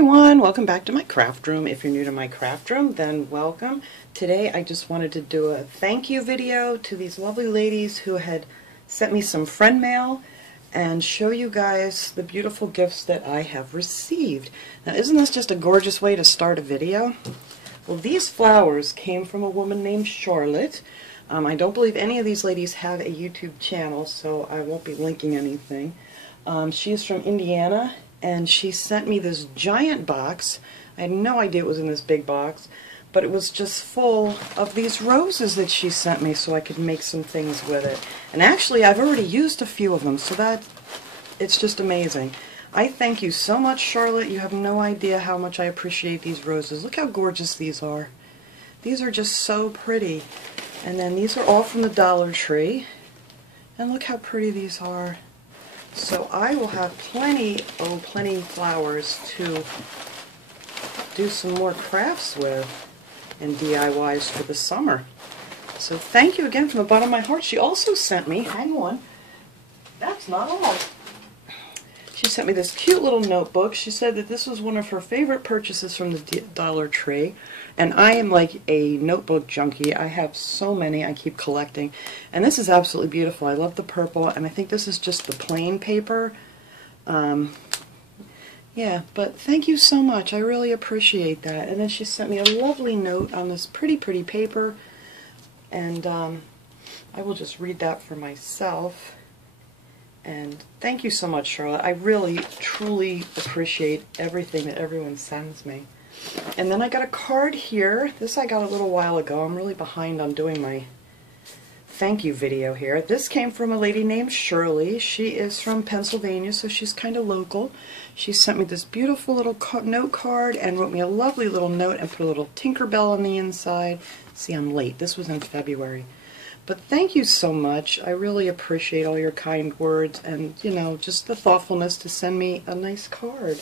everyone, welcome back to my craft room. If you're new to my craft room, then welcome. Today I just wanted to do a thank you video to these lovely ladies who had sent me some friend mail and show you guys the beautiful gifts that I have received. Now isn't this just a gorgeous way to start a video? Well, these flowers came from a woman named Charlotte. I don't believe any of these ladies have a YouTube channel, so I won't be linking anything. She's from Indiana, and she sent me this giant box. I had no idea it was in this big box, but it was just full of these roses that she sent me so I could make some things with it. And actually, I've already used a few of them, so it's just amazing. I thank you so much, Charlotte. You have no idea how much I appreciate these roses. Look how gorgeous these are. These are just so pretty. And then these are all from the Dollar Tree. And look how pretty these are. So I will have plenty flowers to do some more crafts with and DIYs for the summer. So thank you again from the bottom of my heart. She also sent me, hang on, that's not all. She sent me this cute little notebook. She said that this was one of her favorite purchases from the Dollar Tree. And I am like a notebook junkie. I have so many I keep collecting. And this is absolutely beautiful. I love the purple, and I think this is just the plain paper. Yeah, but thank you so much. I really appreciate that. And then she sent me a lovely note on this pretty, pretty paper. And I will just read that for myself. And thank you so much, Charlotte. I really, truly appreciate everything that everyone sends me. And then I got a card here. This I got a little while ago. I'm really behind on doing my thank you video here. This came from a lady named Shirley. She is from Pennsylvania, so she's kind of local. She sent me this beautiful little note card and wrote me a lovely little note and put a little Tinkerbell on the inside. See, I'm late. This was in February. But thank you so much. I really appreciate all your kind words and, you know, just the thoughtfulness to send me a nice card.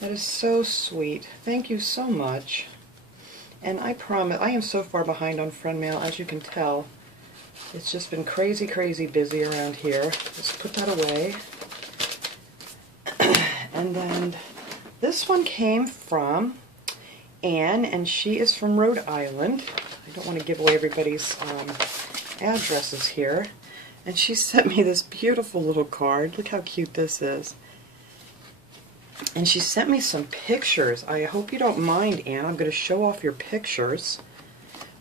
That is so sweet. Thank you so much. And I promise, I am so far behind on friend mail, as you can tell. It's just been crazy, crazy busy around here. Let's put that away. And then this one came from Anne, and she is from Rhode Island. I don't want to give away everybody's addresses here. And she sent me this beautiful little card. Look how cute this is. And she sent me some pictures. I hope you don't mind, Anne. I'm going to show off your pictures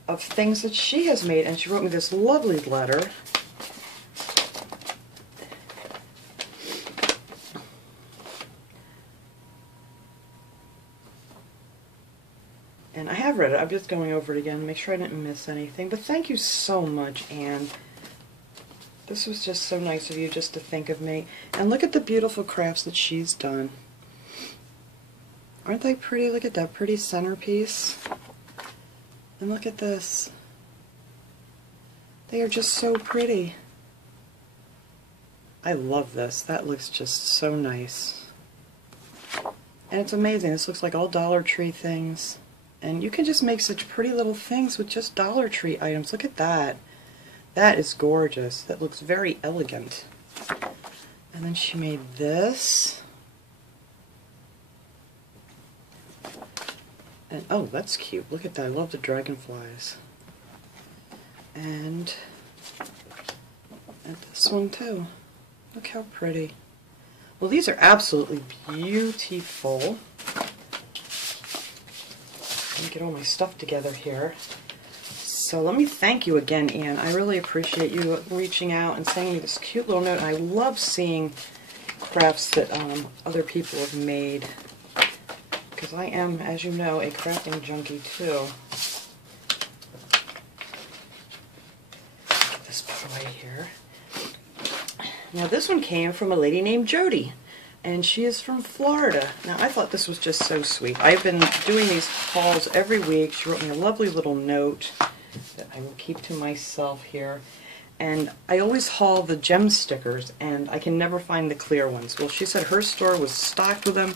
of things that she has made. And she wrote me this lovely letter. And I have read it. I'm just going over it again to make sure I didn't miss anything. But thank you so much, Anne. This was just so nice of you just to think of me. And look at the beautiful crafts that she's done. Aren't they pretty? Look at that pretty centerpiece. And look at this. They are just so pretty. I love this. That looks just so nice. And it's amazing. This looks like all Dollar Tree things. And you can just make such pretty little things with just Dollar Tree items. Look at that. That is gorgeous. That looks very elegant. And then she made this. And oh, that's cute. Look at that. I love the dragonflies. And this one too. Look how pretty. Well, these are absolutely beautiful. Let me get all my stuff together here. So let me thank you again, Anne. I really appreciate you reaching out and sending me this cute little note. And I love seeing crafts that other people have made. Because I am, as you know, a crafting junkie too. Get this put away here. Now this one came from a lady named Jody, and she is from Florida. Now I thought this was just so sweet. I've been doing these hauls every week. She wrote me a lovely little note that I will keep to myself here. And I always haul the gem stickers, and I can never find the clear ones. Well, she said her store was stocked with them,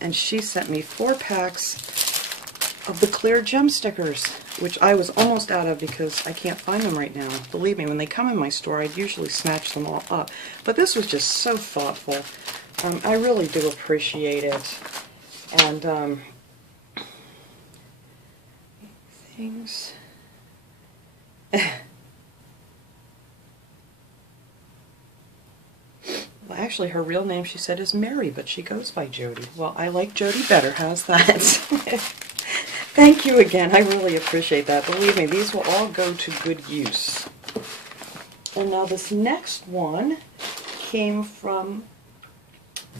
and she sent me 4 packs of the clear gem stickers, which I was almost out of because I can't find them right now. Believe me, when they come in my store, I'd usually snatch them all up. But this was just so thoughtful. I really do appreciate it. And things. Well, actually, her real name, she said, is Mary, but she goes by Jody. Well, I like Jody better. How's that? Thank you again. I really appreciate that. Believe me, these will all go to good use. And now this next one came from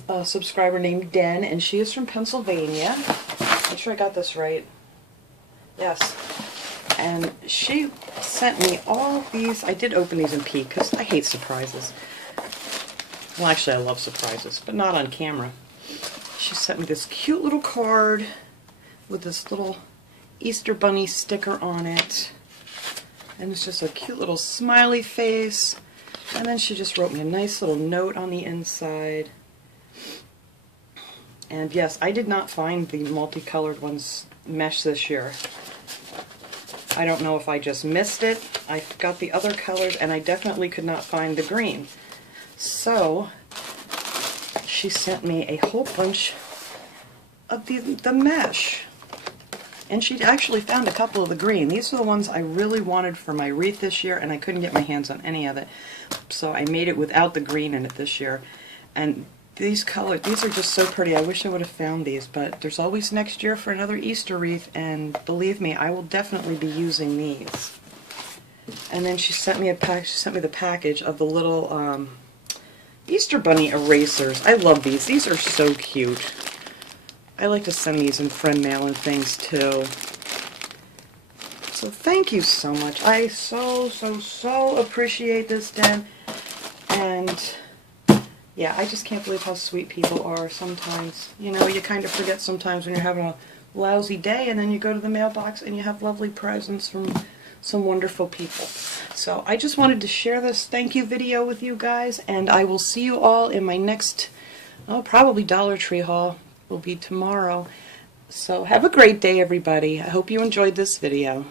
a subscriber named Den, and she is from Pennsylvania. Make sure I got this right. Yes. And she sent me all these. I did open these and peek because I hate surprises. Well, actually, I love surprises, but not on camera. She sent me this cute little card with this little Easter bunny sticker on it. And it's just a cute little smiley face. And then she just wrote me a nice little note on the inside. And yes, I did not find the multicolored ones mesh this year. I don't know if I just missed it. I got the other colors, and I definitely could not find the green. So she sent me a whole bunch of the mesh. And she actually found a couple of the green. These are the ones I really wanted for my wreath this year, and I couldn't get my hands on any of it. So I made it without the green in it this year. And these colors, these are just so pretty. I wish I would have found these, but there's always next year for another Easter wreath, and believe me, I will definitely be using these. And then she sent me a pack. She sent me the package of the little Easter bunny erasers. I love these. These are so cute. I like to send these in friend mail and things too. So thank you so much. I so appreciate this, Den. And yeah, I just can't believe how sweet people are sometimes. You know, you kind of forget sometimes when you're having a lousy day, and then you go to the mailbox and you have lovely presents from some wonderful people. So I just wanted to share this thank you video with you guys, and I will see you all in my next, probably Dollar Tree haul. Will be tomorrow. So have a great day, everybody. I hope you enjoyed this video.